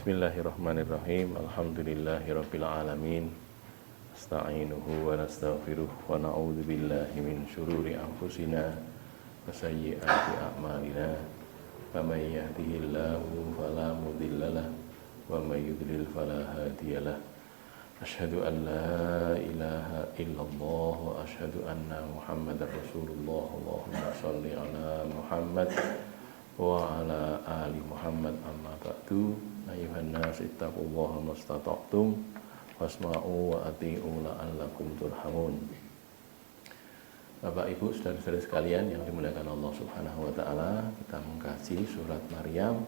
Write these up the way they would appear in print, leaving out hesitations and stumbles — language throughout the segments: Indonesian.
Bismillahirrahmanirrahim. Alhamdulillahirabbil alamin. Asta'inuhu wa nastaghfiruh wa na'udzu billahi min syururi anfusina wa sayyiati a'malina. Faman yahdihillahu fala mudhillalah wa may yudlil fala hadiyalah. Asyhadu an la ilaha illallah wa asyhadu anna Muhammadar Rasulullah. Allahumma shalli ala Muhammad wa ala ali Muhammad, amma ba'du. Ayuhan nas ittaqullaha mastata'tum wasma'u wa ati'u la'allakum turhamun. Bapak Ibu saudara-saudara sekalian yang dimuliakan Allah Subhanahu wa taala, kita mengkaji surat Maryam,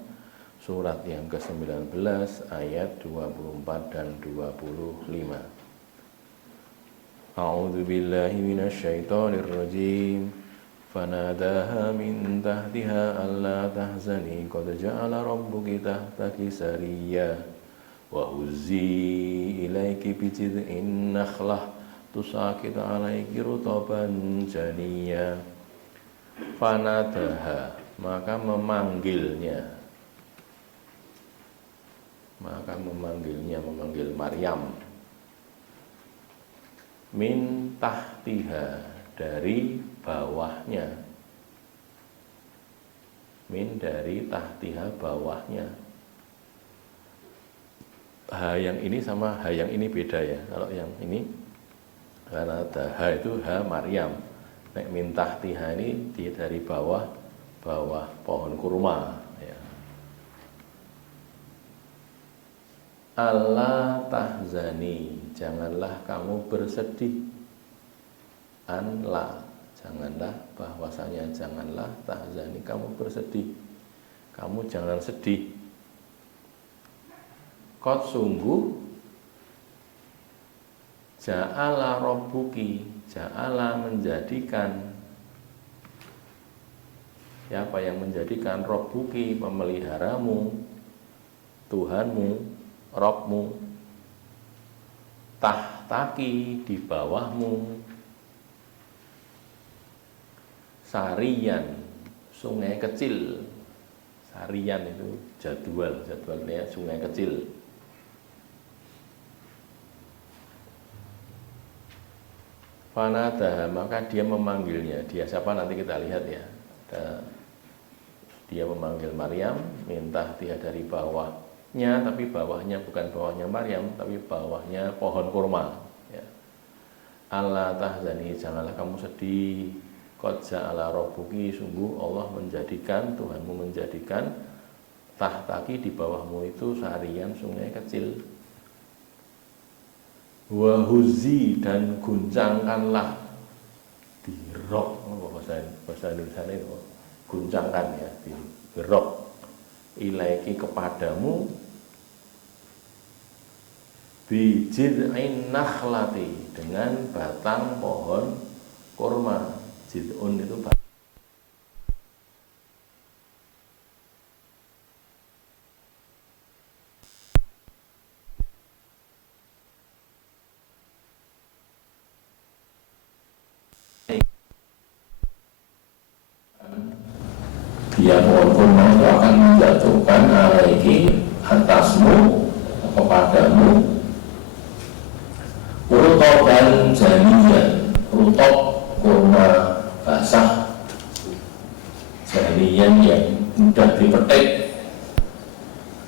surat yang ke-19 ayat 24 dan 25. A'udzu billahi minasyaitonir rajim. فناداها من تحتها ألا تحزني قد جعل ربك تحتك سريا وهزي إليك بجذع النخلة تساقط عليك رطبا جنيا. Fanadaha, maka memanggilnya, memanggil Maryam. Min tahtiha, dari bawahnya. Min dari tahtiha, bawahnya. Ha yang ini sama ha yang ini beda ya. Kalau yang ini karena ha itu ha Maryam. Nek min tahtiha ini dari bawah pohon kurma ya. Allah tahzani, janganlah kamu bersedih. Anla, janganlah, bahwasanya janganlah, tahzani, kamu bersedih, kamu jangan sedih. Qad sungguh, ja'ala rabbuki, ja'ala menjadikan. Siapa yang menjadikan? Rabbuki, pemeliharamu, Tuhanmu, Rabbmu, tahtaki, di bawahmu, sarian, sungai kecil. Sarian itu jadwalnya sungai kecil. Fanadaha, maka dia memanggilnya. Dia siapa nanti kita lihat ya. Dia memanggil Maryam, minta dia dari bawahnya, tapi bawahnya bukan bawahnya Maryam, tapi bawahnya pohon kurma ya. Allah tahzani, janganlah kamu sedih. Qad ja'ala rabbuki, sungguh Allah menjadikan, Tuhanmu menjadikan tahtaki, di bawahmu itu sarian, sungai kecil. Wa huzzi, dan guncangkanlah, dirok, bahasa Indonesia itu guncangkan ya, dirok, ilaiki, kepadamu, bijid'in nakhlati, dengan batang pohon kurma. Jid'un itu dia pohon kurma itu akan menjatuhkan alaiki, atasmu, kepadamu, rutoban janiyan, rutob kurma basah, janiyan yang mudah dipetik,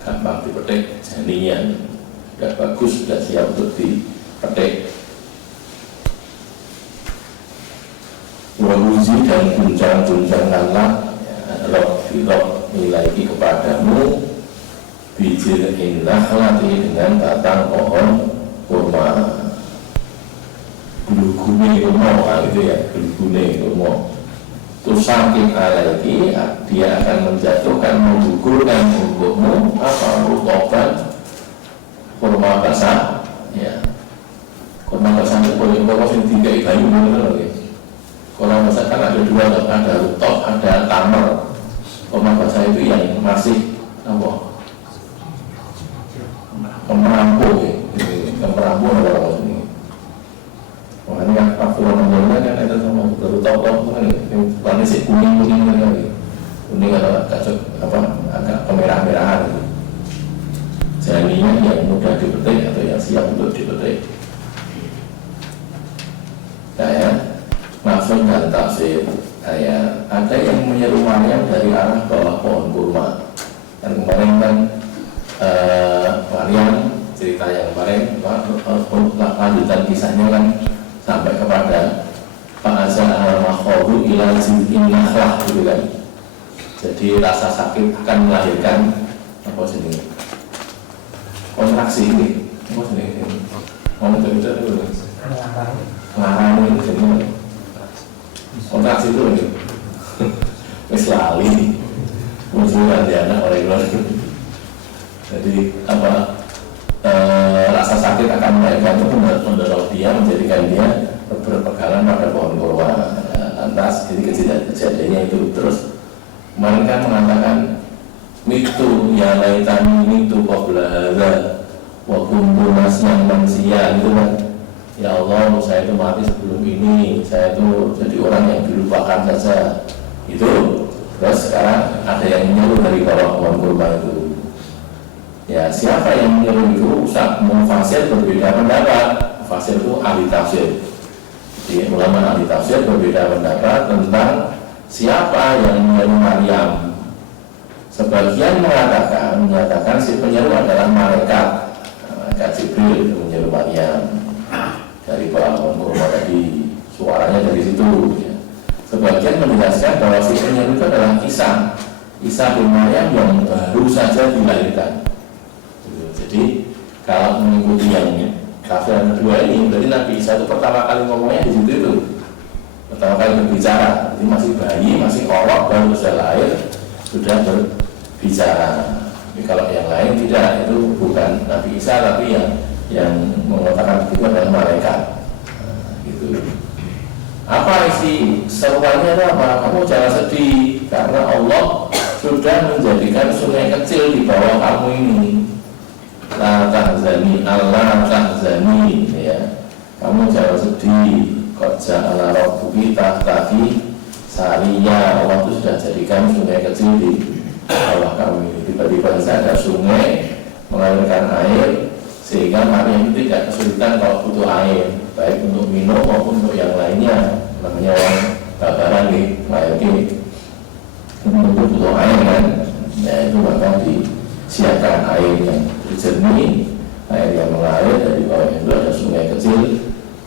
gampang dipetik, janiyan sudah bagus, sudah siap untuk dipetik. Wahuzi, dan guncang-guncangkanlah rok ilaiki, kepadamu, bijir'in nakhlati, dengan batang pohon kurma. Gelugune kurma, gitu ya, gelugune kurma. Tusakit alaiki, dia akan menjatuhkan, menggugurkan untukmu apa? Rutoban, kurma basah ya. Kurma basah itu boleh kurma yang tiga bayu lagi. Kurma basah kan ada dua, ada rutop, ada tamar. Kurma basah itu yang masih apa? Kemerampu ya. Kemerampu ada ini. Makanya faktor menjadikan kan itu sama terutama kan warna sih kuning lagi, kuning atau agak kemerah-merahan. mudah dipetik atau yang siap untuk dipetik. Nah ya, maksud dan tafsir. Nah ya, ada yang menyeru Maryam dari arah bawah pohon kurma. Dan kemarin kan Maryam, cerita yang kemarin lanjutan kisahnya kan sampai kepada Fa'azan al-makhoru ila zidin nakhlah gitu kan. Jadi rasa sakit akan melahirkan apa sini? Kontraksi ini. Apa sini? Ngomong cerita dulu. Ngarang ini jadi kontraksi itu ini. Wis lali. Muncul di anak oleh keluar. Jadi apa? Rasa sakit akan melahirkan itu mendorong dia, menjadikan dia berpegangan pada pohon kurma. Lantas jadi kejadiannya itu terus kemarin kan mengatakan mitu ya laitani mitu qabla hadza wa kuntu nasiyan mansiya gitu kan. Ya Allah, saya itu mati sebelum ini, saya itu jadi orang yang dilupakan saja. Itu terus sekarang ada yang menyuruh dari bawah pohon kurma itu. Ya, siapa yang menyuruh itu? Mufasir berbeda pendapat. Mufasir itu ahli tafsir. Jadi ulama ahli tafsir berbeda pendapat tentang siapa yang menyuruh Maryam. Sebagian menyatakan si penyeru adalah malaikat Jibril yang menyuruh Maryam dari bawah pohon kurma tadi. Suaranya dari situ. Ya. Sebagian menjelaskan bahwa si penyeru itu adalah Isa bin Maryam yang baru saja dilahirkan. Jadi kalau mengikuti yang tafsiran kedua ini, berarti Nabi Isa itu pertama kali ngomongnya di situ itu, pertama kali berbicara. Jadi masih bayi, masih kolok, baru sudah lahir sudah berbicara. Tapi kalau yang lain tidak, itu bukan Nabi Isa, tapi yang mengatakan itu adalah malaikat. Gitu. Apa isi seruannya itu apa? Kamu jangan sedih karena Allah sudah menjadikan sungai kecil di bawah kamu ini. La tahzani, Allah tahzani, ya. Kamu jangan sedih. Qad ja'ala rabbuki tahtaki sariya. Allah itu sudah jadikan sungai kecil di bawah kamu ini. Tiba-tiba ada sungai mengalirkan air sehingga Maryam tidak kesulitan kalau butuh air, baik untuk minum maupun untuk yang lainnya. Namanya orang babaran nih, melahirkan untuk butuh air kan. Ya itu maka disiapkan air yang jernih, air yang mengalir dari bawah itu ada sungai kecil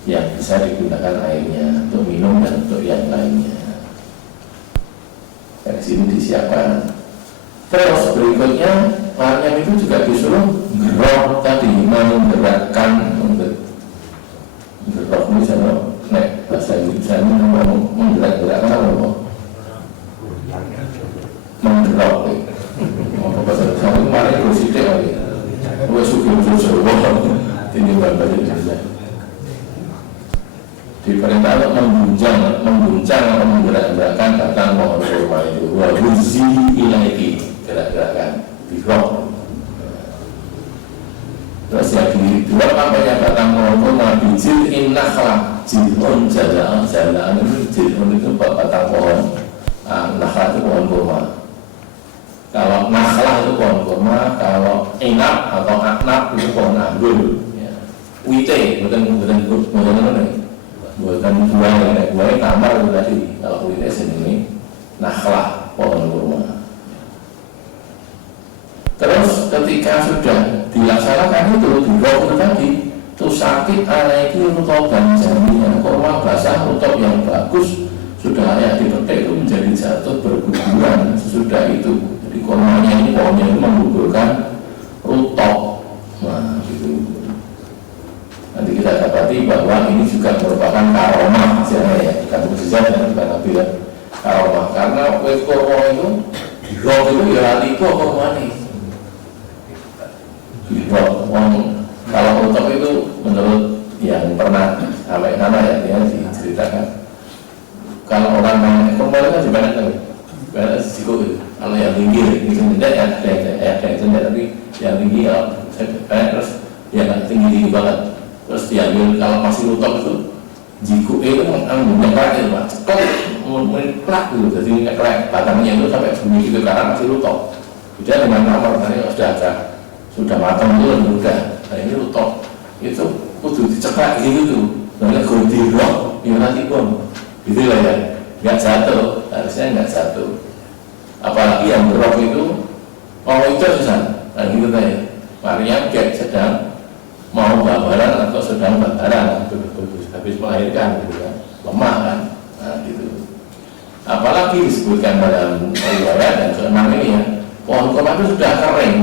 yang bisa digunakan airnya untuk minum dan untuk yang lainnya. Dari sini disiapkan. Terus berikutnya Maryam itu juga disuruh roh tadi menggerakkan ini sama bahasa Indonesia ini menggerakkan apa? Menggerak. Apa bahasa Indonesia kemarin itu sidik lagi. Gue suka ini bapak jadi diperintah untuk mengguncang atau menggerak-gerakkan batang pohon kurma itu. Wah, buzi ilaiki gerak-gerakan dirok. Terus yang dibuat apanya batang pohon kurma bijil innaklah jilun jalan itu jilun itu batang pohon. Nakhlah itu pohon kurma. Kalau nakhlah itu pohon kurma, kalau inap atau aknab itu pohon anggur. Ya. Wite, bukan buah tamar itu tadi. Kalau wite sini nakhlah pohon kurma. Terus ketika sudah dilaksanakan itu di roh itu tadi, itu sakit alaiki rutoban jaminya kurma basah rutop yang bagus sudah layak dipetik itu menjadi jatuh berguguran sesudah itu. Jadi kurmanya ini pohonnya itu menggugurkan rutop. Nah gitu. Nanti kita dapati bahwa ini juga merupakan karomah hasilnya ya, bukan mukjizat dan bukan nabi ya. Karomah karena wit kurma itu di roh itu ya lali kok kurmanya. Di roh kalau rutop itu menurut yang pernah sampai nama ya dia diceritakan. Kalau orang main kurma itu kan sebanyak banyak siku itu. Kalau yang tinggi itu tidak ya ada yang rendah tapi yang tinggi kalau terus ya tinggi banget. Terus diambil kalau masih rutop itu jiku itu nyeklek itu pak, nyeklek dulu, jadi nyeklek batangnya itu sampai bunyi gitu karena masih rutop. Beda dengan nomor tadi sudah matang itu lebih mudah. Nah ini utok itu kudu diceklek gitu tuh. Namanya godi rock, ya nanti pun gitu lah ya, nggak jatuh, harusnya nggak jatuh. Apalagi yang rock itu mau itu susah. Nah gitu tanya, Maryam kayak sedang mau babaran atau sedang babaran, betul-betul habis melahirkan gitu kan, lemah kan, nah gitu. Apalagi disebutkan dalam riwayat yang keenam ini ya, pohon kurma itu sudah kering,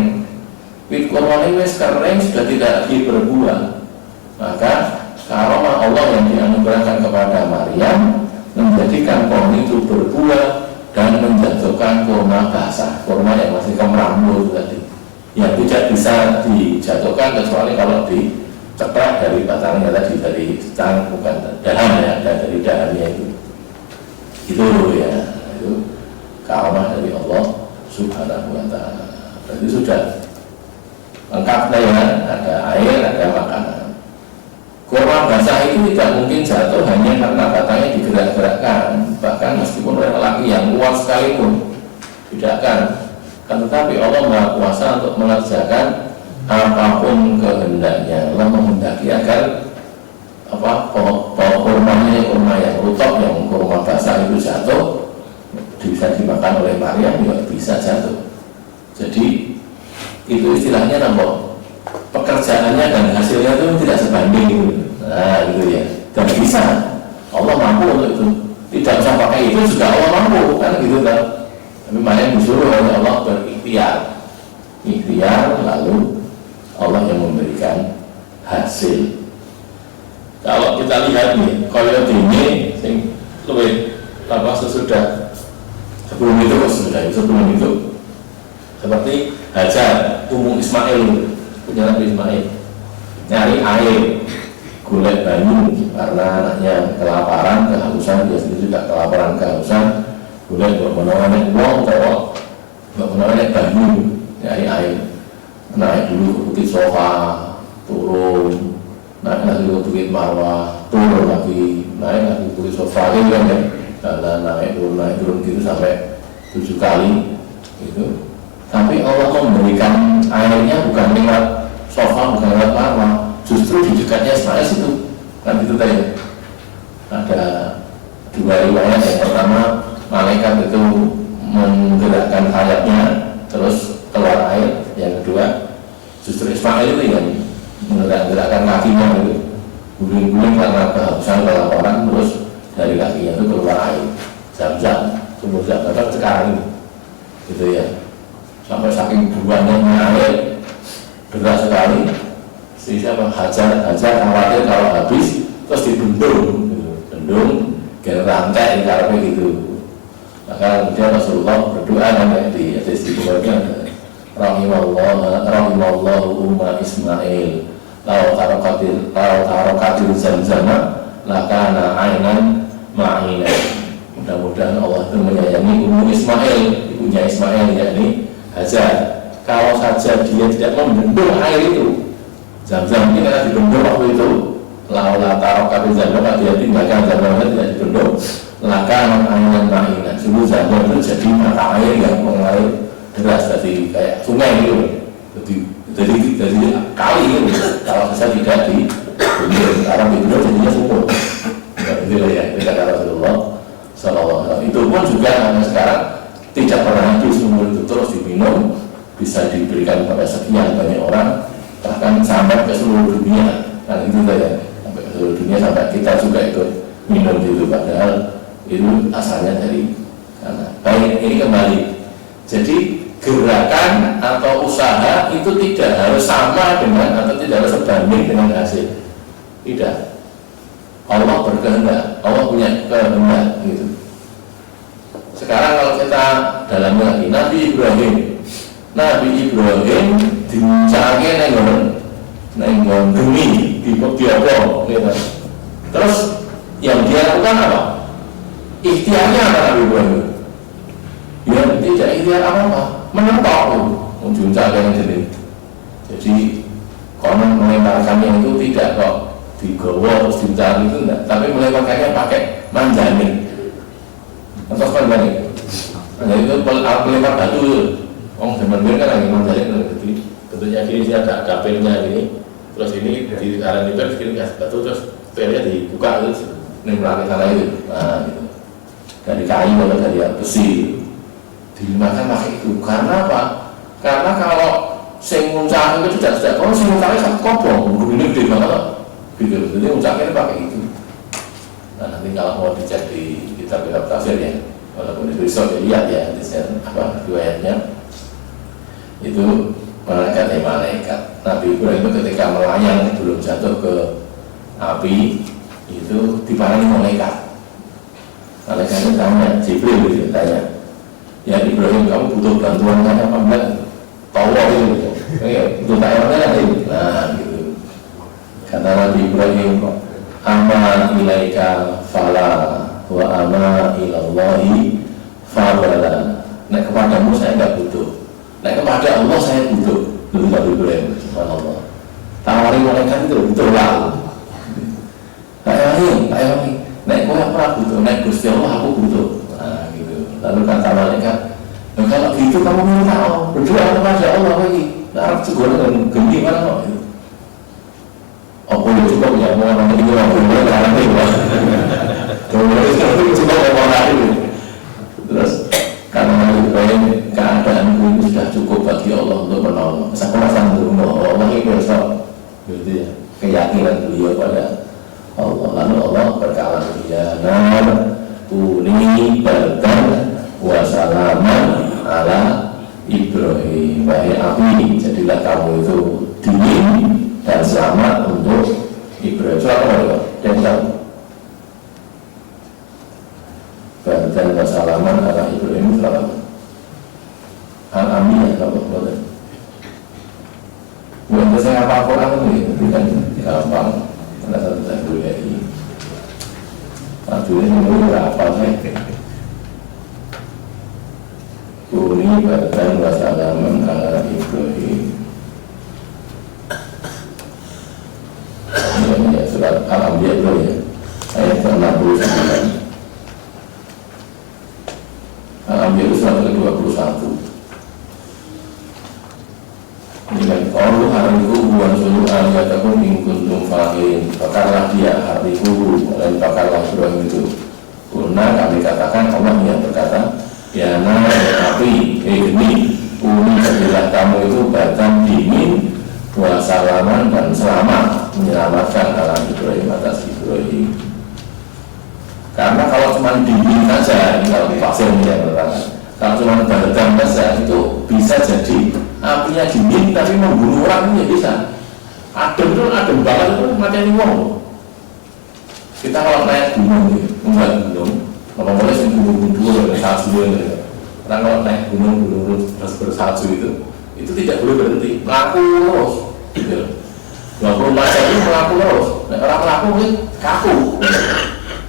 wit kurma ini kering sudah tidak lagi berbuah, maka karomah Allah yang dianugerahkan kepada Maryam menjadikan pohon itu berbuah dan menjatuhkan kurma basah, kurma yang masih kemerambu tadi, yang tidak bisa dijatuhkan kecuali kalau dicetak dari batangnya tadi, dari stang, bukan dahan ya, dari dahannya itu ya, itu karomah dari Allah Subhanahu wa Ta'ala. Berarti sudah lengkap ya, ada air, ada makanan. Kurma basah itu tidak mungkin jatuh hanya karena batangnya digerak-gerakkan, bahkan meskipun oleh lelaki yang kuat sekalipun tidak akan. Tetapi Allah Maha Kuasa untuk mengerjakan apapun kehendaknya. Allah menghendaki agar pohon kurmanya, kurma yang rutok, yang kurma basah itu jatuh, bisa dimakan oleh Maryam, ya bisa jatuh. Jadi itu istilahnya nampak pekerjaannya dan hasilnya itu tidak sebanding gitu. Nah gitu ya, dan bisa Allah mampu untuk itu, tidak usah pakai itu juga Allah mampu kan gitu kan. Tapi Maryam disuruh oleh Allah berikhtiar, lalu Allah yang memberikan hasil. Kalau kita lihat nih, kalau ini lebih sesudah sebelum itu seperti Hajar Ummu Ismail, punya Nabi Ismail, nyari air, golek banyu karena anaknya kelaparan, kehausan, dia sendiri juga kelaparan, kehausan, golek buat menolong uang atau buat menolong banyu, nyari air, naik dulu ke Bukit Sofa, turun, naik lagi ke Bukit Marwah, turun lagi, naik lagi ke Bukit Sofa, gitu kan ya, jalan naik turun gitu sampai 7 kali, gitu. Tapi Allah memberikan airnya bukan lewat Sofa, bukan lewat Marwah, justru di dekatnya Ismail itu, kan itu tadi. Ada 2 riwayat. Yang pertama, malaikat itu menggerakkan sayapnya terus keluar air. Yang kedua, justru Ismail itu yang menggerakkan kakinya itu, guling-guling karena kehausan, kelaparan, terus dari kakinya itu keluar air. Zam-zam, sumur Zam-zam sekarang ini, gitu ya. Sampai saking banyaknya air, deras sekali. Siapa Hajar khawatir kalau habis terus dibendung, bendung, rantai karena gitu. Maka kemudian Rasulullah berdoa sampai di hadis dikeluarkan, rahimallahu umma Ismail, lau tarokatil Zam-zama lakana ainan ma'inan. Mudah-mudahan Allah itu menyayangi Ummu Ismail, ibunya Ismail, yakni Hajar. Kalau saja dia tidak membendung air itu, Zam-zam ini akan dibendung waktu itu. Laula tarokatil Zam-zam, dia tinggalkan Zam-zam tidak dibendung, lakana ainan ma'inan. Sungguh Zam-zam itu jadi mata air yang mengalir deras, dari kayak sungai gitu, jadi kali gitu. Kalau saja tidak dibendung, karena dibendung jadinya sumur. Itu ya, kata Rasulullah SAW. Itu pun juga karena sekarang tidak pernah habis sumur itu, terus diminum, bisa diberikan kepada sekian banyak orang, bahkan sampai ke seluruh dunia. Kan itu saja, sampai ke seluruh dunia, sampai kita juga ikut minum itu, padahal itu asalnya dari sana. Baik, ini kembali. Jadi gerakan atau usaha itu tidak harus sama dengan, atau tidak harus sebanding dengan hasil. Tidak. Allah berkehendak, Allah punya kehendak gitu. Sekarang kalau kita dalami lagi, Nabi Ibrahim diuncangke nenggon geni di Bioko gitu. Terus yang dia lakukan apa? Ikhtiarnya apa Nabi Ibrahim? Ya tidak ikhtiar apa-apa, menentok diuncangke nenggon. Jadi konon melemparkannya itu tidak kok digawa terus dicari itu enggak, tapi melemparkannya pakai manjanin. Atau apa nih? Nah itu pelempar batu. Zaman dulu kan lagi manjarin, jadi bentuknya gini, sih ada dapilnya gini, terus ini di area itu begini kasih batu, terus pelnya dibuka terus ini melangit tanah itu, nah gitu. Dari kayu atau dari besi dimakan pakai itu. Karena apa? Karena kalau sing muncak itu tidak kalau sing muncaknya satu kopong, begini gede banget, gitu. Jadi muncaknya pakai itu. Nah nanti kalau mau dicek di kitab-kitab tafsir ya, walaupun itu bisa dilihat ya, apa riwayatnya itu malaikat. Nabi Ibrahim itu ketika melayang belum jatuh ke api itu dipanggil malaikat. Malaikatnya tanya, Jibril itu tanya, ya Ibrahim kamu butuh bantuan kan apa enggak? Tolong itu, butuh tayangnya nanti. Nah gitu. Kata Nabi Ibrahim, ama ilaika fala wa ama ilallahi fabala. Nah kepadamu saya enggak butuh. Nah kepada Allah saya butuh. Itu Nabi Ibrahim, subhanallah. Tawari malaikat itu ditolak. Tak yakin. Nek kau apa butuh, nek Gusti Allah aku butuh. Nah gitu. Lalu kata malaikat, nah, kalau gitu kamu minta Allah, berdoa kepada Allah lagi. Nah, segala dengan geni mana kok? Apa itu cukup ya? Mau orang ini mau berdoa karena itu. Kemudian cukup orang itu. Terus karena Nabi Ibrahim keadaanku ini sudah cukup bagi Allah untuk menolong. Saya merasa Allah ini besok, gitu ya. Keyakinan beliau pada Allah. Lalu Allah berkalam dia, nar kuni bardan wa salaman ala Ibrahim. Wahai api, jadilah kamu itu dingin dan selamat untuk Ibrahim. Selamat Allah. Dan tahu bardan wa salaman ala Ibrahim selamat. Amin ya Allah. Buat saya apa Quran ini bukan gampang. Ada satu dulu ya ini. Dulu ini berapa sih? Kuni bardan wa salaman ala Ibrahim. Ini ya surat Al-Anbiya dulu ya. Ayat ke-69. Al-Anbiya itu surat ke-21. Allah hariku buat suruh aliyatakum ingkuntum fa'in. Bakarlah dia hariku dan bakarlah Ibrahim itu. Karena kami katakan Allah yang berkata, ya nah api ini uni jadilah kamu itu batang dingin wasalaman dan selamat menyelamatkan alam Ibrahim atas Ibrahim. Karena kalau cuma dingin saja, ini kalau pasien yang berkata, kalau cuma batang saja itu bisa jadi apinya dingin tapi membunuh orang ini bisa. Adem itu adem banget itu mati wong. Kita kalau naik gunung, enggak gunung, kalau boleh sih gunung-gunung salju gitu. Karena kalau naik gunung terus bersalju itu tidak boleh berhenti, melaku terus. Gitu. 20 jam itu melaku terus. Nah, orang melaku itu kaku.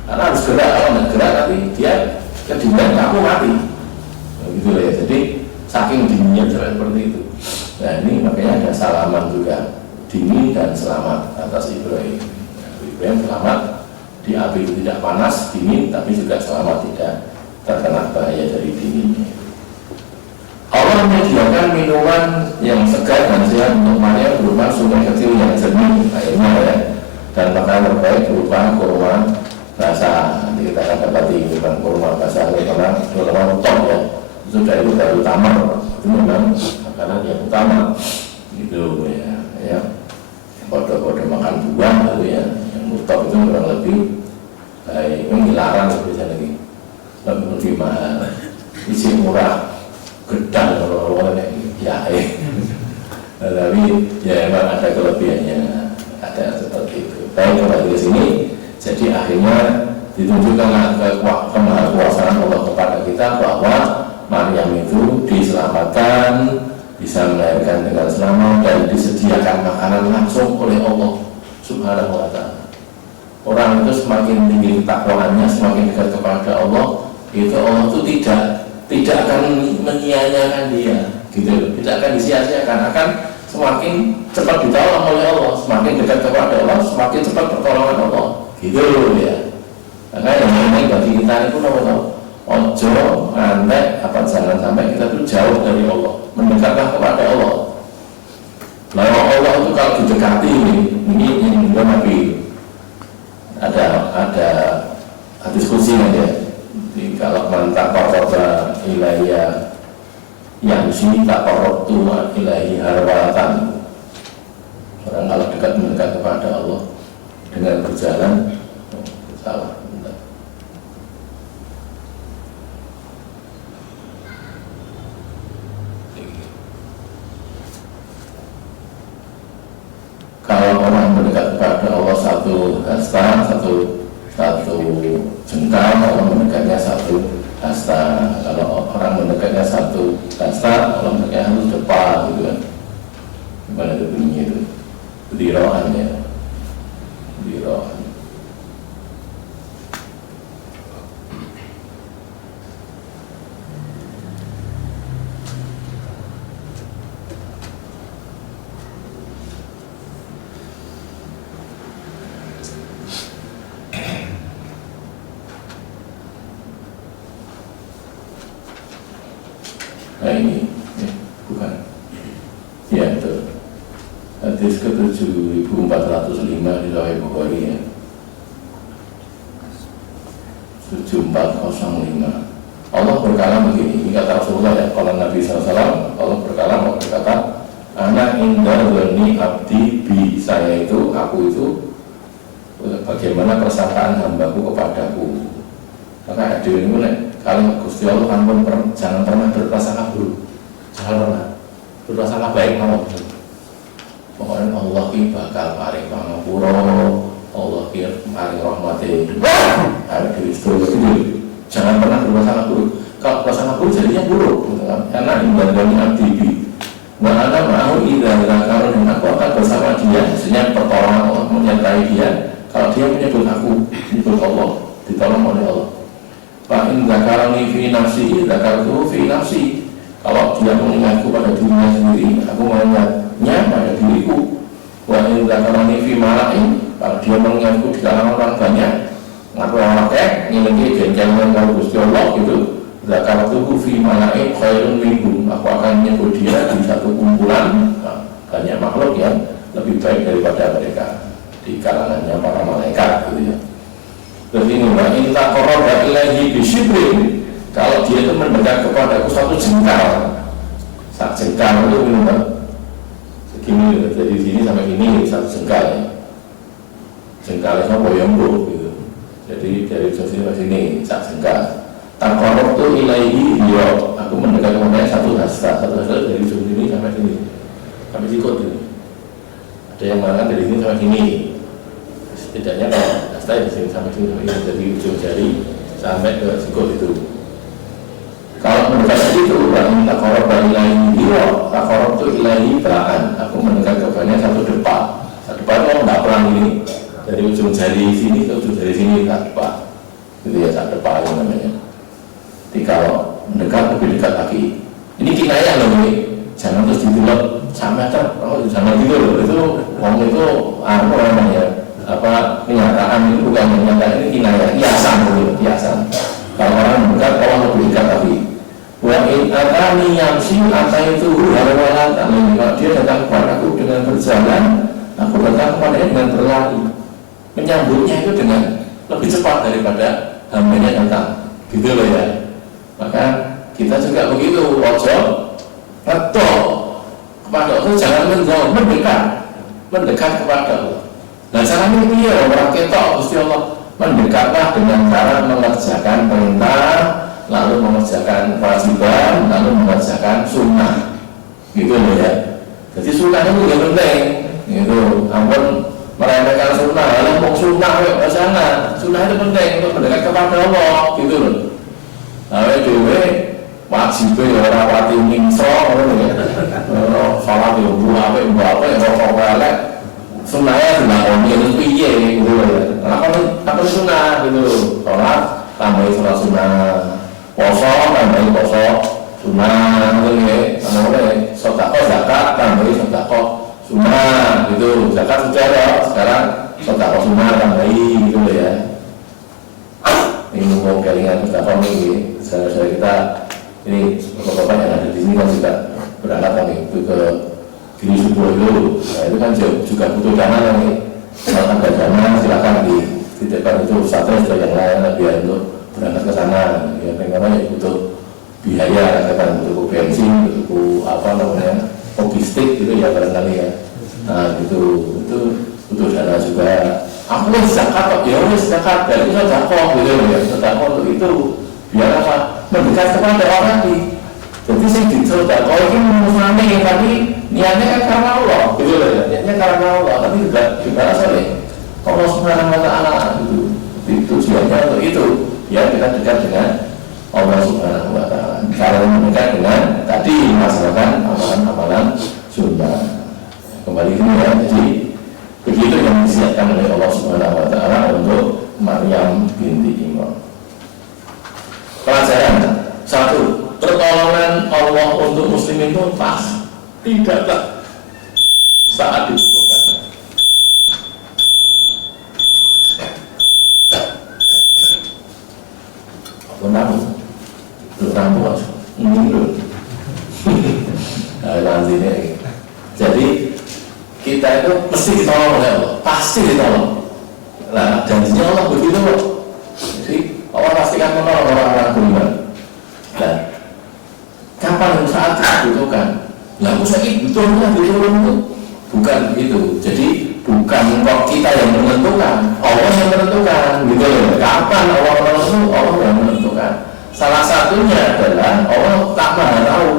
Karena harus gerak, kalau nggak gerak nanti dia kedinginan kaku mati. Nah, gitu ya. Jadi saking dinginnya seperti itu. Nah ini makanya ada salaman juga, dingin dan selamat atas Ibrahim. Ibrahim selamat di api itu tidak panas, dingin, tapi juga selamat tidak terkena bahaya dari dinginnya. Allah menyediakan minuman yang segar dan sehat untuk Maryam berupa sungai kecil yang jernih airnya ya, dan makanan terbaik berupa kurma basah. Nanti kita akan dapati minuman kurma basah karena kurma top ya. Sudah itu baru tamar, itu memang makanan yang utama gitu ya. Kode-kode makan buah gitu ya, yang utop itu kurang lebih baik, dilarang bisa lagi lebih mahal, isi murah, gedang kalau ya tapi ya memang ada kelebihannya, ada seperti itu. Baik kembali ke sini, jadi akhirnya ditunjukkan kemahakuasaan Allah kepada kita bahwa Maryam itu diselamatkan, bisa melahirkan dengan selamat dan disediakan makanan langsung oleh Allah Subhanahu wa ta'ala. Orang itu semakin tinggi takwaannya, semakin dekat kepada Allah, itu Allah itu tidak akan menyia-nyiakan dia, gitu. Tidak akan disia-siakan, akan semakin cepat ditolong oleh Allah, semakin dekat kepada Allah, semakin cepat pertolongan Allah, gitu ya. Maka yang ini bagi kita itu ojo, antek, jangan sampai kita itu jauh dari Allah, mendekatlah kepada Allah. Lalu Allah Allah itu kalau didekati ini Nabi ada hadis kursi aja. Jadi kalau mantap korba ilayya yang sini tak korobtu ilahi harwatan. Orang kalau mendekat kepada Allah dengan berjalan salah. Kalau orang mendekat kepada Allah satu hasta, satu jengkal, Allah mendekatnya satu hasta. Kalau orang mendekatnya satu hasta, Allah mendekatnya satu depan, gitu kan? Gimana itu bunyinya itu? Dirohan ya, dirohan. Nah ini bukan, ya betul. Hadis ke-7405 di Sahih Bukhari ya, 7405. Allah berkata begini, ini kata Rasulullah ya, kalau Nabi SAW, Allah berkata, ana inda dzanni abdi bi, saya itu, aku itu, bagaimana persangkaan hambaku kepadaku. Maka adil ini mulai, kalau Gusti Allah ampun jangan pernah berprasangka buruk, jangan pernah berprasangka baik sama Allah. Pokoknya Allah ini bakal paring pangapura, Allah ini paring rahmati. Adil itu, jangan pernah berprasangka buruk. Kalau prasangka buruk jadinya buruk, karena ibadahnya abdi. Wa ana ma'ahu idza dzakara, dan aku akan bersama dia, maksudnya pertolongan Allah menyertai dia. Kalau dia menyebut aku, menyebut Allah, ditolong oleh Allah. Fa in dzakarani fi nafsi, dzakartuhu fi nafsi. Kalau dia mengingatku pada dirinya sendiri, aku mengingatnya pada diriku. Wa in dzakarani fi mala'in, kalau dia mengingatku di kalangan orang banyak, ngaku orang kayak ngilingi genggengan kalau Gusti Allah gitu. Dzakartuhu fi mala'in khairun minhum, aku akan menyebut dia di satu kumpulan banyak makhluk yang lebih baik daripada mereka di kalangannya para malaikat gitu ya. Terus ini wa in taqarraba ilaihi bisyibrin, kalau dia itu mendekat kepadaku satu jengkal, sak jengkal itu minum segini, jadi sini sampai sini satu jengkal ya. Jengkalnya sama boyonggo gitu. Jadi dari sini ke sini sak jengkal. Taqarrabtu ilaihi, yo aku mendekat kepadanya satu hasta dari ujung sini sampai sini, sampai sikut ini. Ada yang mengatakan dari sini sampai sini. Setidaknya kalau hasta di sini sampai sini, dari ujung jari sampai ke sikut itu. Kalau mendekat itu, berarti taqarraba ilaihi, yo taqarrabtu ilaihi ba'an, aku mendekat kepadanya satu depan. Satu depan itu nggak perang ini, dari ujung jari sini ke ujung jari sini satu depan. Itu ya satu depan namanya. Jadi kalau mendekat lebih dekat lagi. Ini kinayah loh ini. Jangan terus ditolak sama meter. Oh jangan gitu loh. Itu orang itu apa namanya? Apa kenyataan ini bukan kenyataan, ini kinayah. Hiasan loh, hiasan. Kalau orang mendekat, orang lebih dekat lagi. Wa in atani yamsi ataitu harwalatan. Kalau dia datang kepadaku dengan berjalan, aku datang kepadanya dengan berlari. Menyambutnya itu dengan lebih cepat daripada hambanya datang. Gitu loh ya. Maka kita juga begitu, ojo ngetok kepada Allah, jangan menjauh, mendekat kepada Allah. Nah caranya itu ya, orang ketok Gusti Allah, mendekatlah dengan cara mengerjakan perintah, lalu mengerjakan kewajiban, lalu mengerjakan sunnah, gitu loh ya. Jadi sunnah itu juga penting, gitu. Ampun meremehkan sunnah, lalu mau sunnah ke sana, sunnah itu penting untuk mendekat kepada Allah, gitu loh. Nah, dewe wajibnya orang pati ningso, orang salat yang buah apa yang rokok balik, sunnahnya dilakoni itu piye gitu ya. Apa sunnah gitu, sholat tambahin sholat sunnah, poso tambahin poso sunnah, gitu ya. Namanya sedekah zakat tambahin sedekah sunnah gitu. Zakat sudah ada, sekarang sedekah sunnah tambahin gitu ya. Ini mau kelingan sedekah ini. Saudara-saudara kita ini bapak-bapak yang ada di sini kan juga berangkat kami itu ke Giri subuh itu, nah itu kan juga butuh dana nih. Kalau ada dana silakan dititipkan itu satu atau yang lain biar untuk berangkat ke sana. Ya karena ya butuh biaya, kan butuh bensin, butuh apa namanya logistik gitu ya barangkali ya. Nah itu butuh dana juga. Aku kan zakat, ya wes zakat, dari itu zakat gitu ya, zakat untuk itu biar apa? Mendekat kepada orang tadi. Jadi saya dicoba, kalau ini mengusangi tapi niatnya kan karena Allah, gitu loh ya, niatnya karena Allah, tapi juga asalnya Allah Subhanahu Wa Taala itu tujuannya untuk itu, ya kita dekat dengan Allah Subhanahu Wa Taala. Kalau dekat dengan tadi melaksanakan amalan-amalan sunnah. Kembali ini ya, jadi begitu yang disiapkan oleh Allah Subhanahu Wa Taala untuk Maryam binti Imran. Pelajaran satu. Pertolongan Allah untuk muslimin itu pas tidak saat dibutuhkan. Apa namun? Belum aja. Belum. Nanti ini. Jadi kita itu mesti ditolong oleh Allah, pasti ditolong. Nah, janjinya Allah begitu loh. Jadi Allah pastikan menolong orang-orang beriman. Dan kapan saat dibutuhkan? Nah, aku sakit betulnya ditolong itu bukan begitu. Jadi bukan kok kita yang menentukan, Allah yang menentukan, gitu loh. Kapan Allah menolong itu Allah yang menentukan. Salah satunya adalah Allah tak maha tahu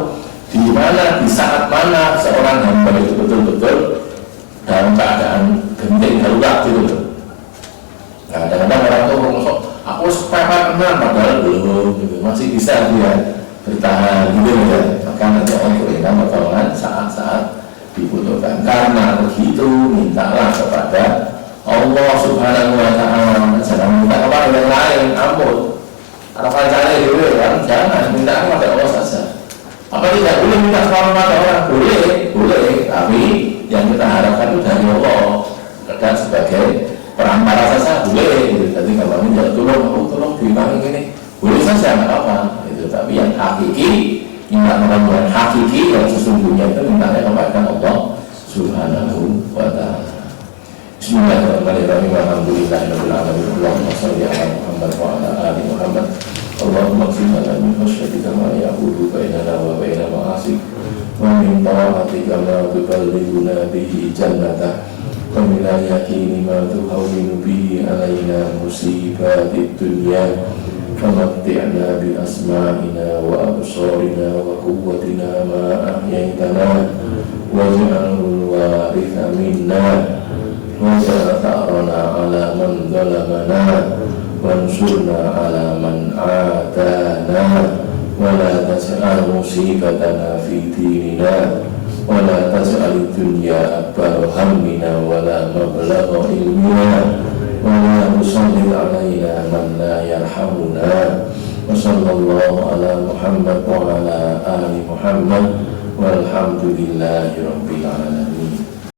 di mana, di saat mana seorang hamba itu betul-betul dalam keadaan genting darurat gitu loh. Nah, kadang-kadang orang itu ngomong, aku sepepet enam padahal belum, gitu. Masih bisa dia bertahan gitu ya. Maka nanti Allah berikan pertolongan saat-saat dibutuhkan. Karena begitu mintalah kepada Allah Subhanahu Wa Taala, jangan minta kepada yang lain. Ampun, apa caranya dulu kan? Jangan minta kepada Allah saja. Apa tidak boleh minta kepada orang? Boleh, tapi yang kita harapkan itu dari Allah. Dan sebagai perantara saja boleh. Jadi kalau minta tolong beriman ini boleh saja, nggak apa-apa. Tapi yang hakiki, minta orang yang hakiki yang sesungguhnya itu mintanya kepada Allah Subhanahu Wa Taala. Bismillahirrahmanirrahim. Alhamdulillahirabbil alamin. Allahumma shalli ala Muhammad wa ala ali Muhammad. Allahumma qsim lana min khashyatika ma ya'budu bainana wa baina ma'asik wa min ta'atika ma tuballighuna bihi jannatak wa min al-yaqini ma tuhawwinu bihi alaina musibatid dunya. فمتعنا بأسماعنا وأبصارنا وقوتنا ما أحييتنا واجعله الوارث منا واجعل ثأرنا على من ظلمنا وانصرنا على من عادانا ولا تجعل مصيبتنا في ديننا ولا تجعل الدنيا أكبر همنا ولا مبلغ علمنا ولا تسلط علينا من لا يرحمنا وصلى الله على محمد وعلى آل محمد والحمد لله رب العالمين.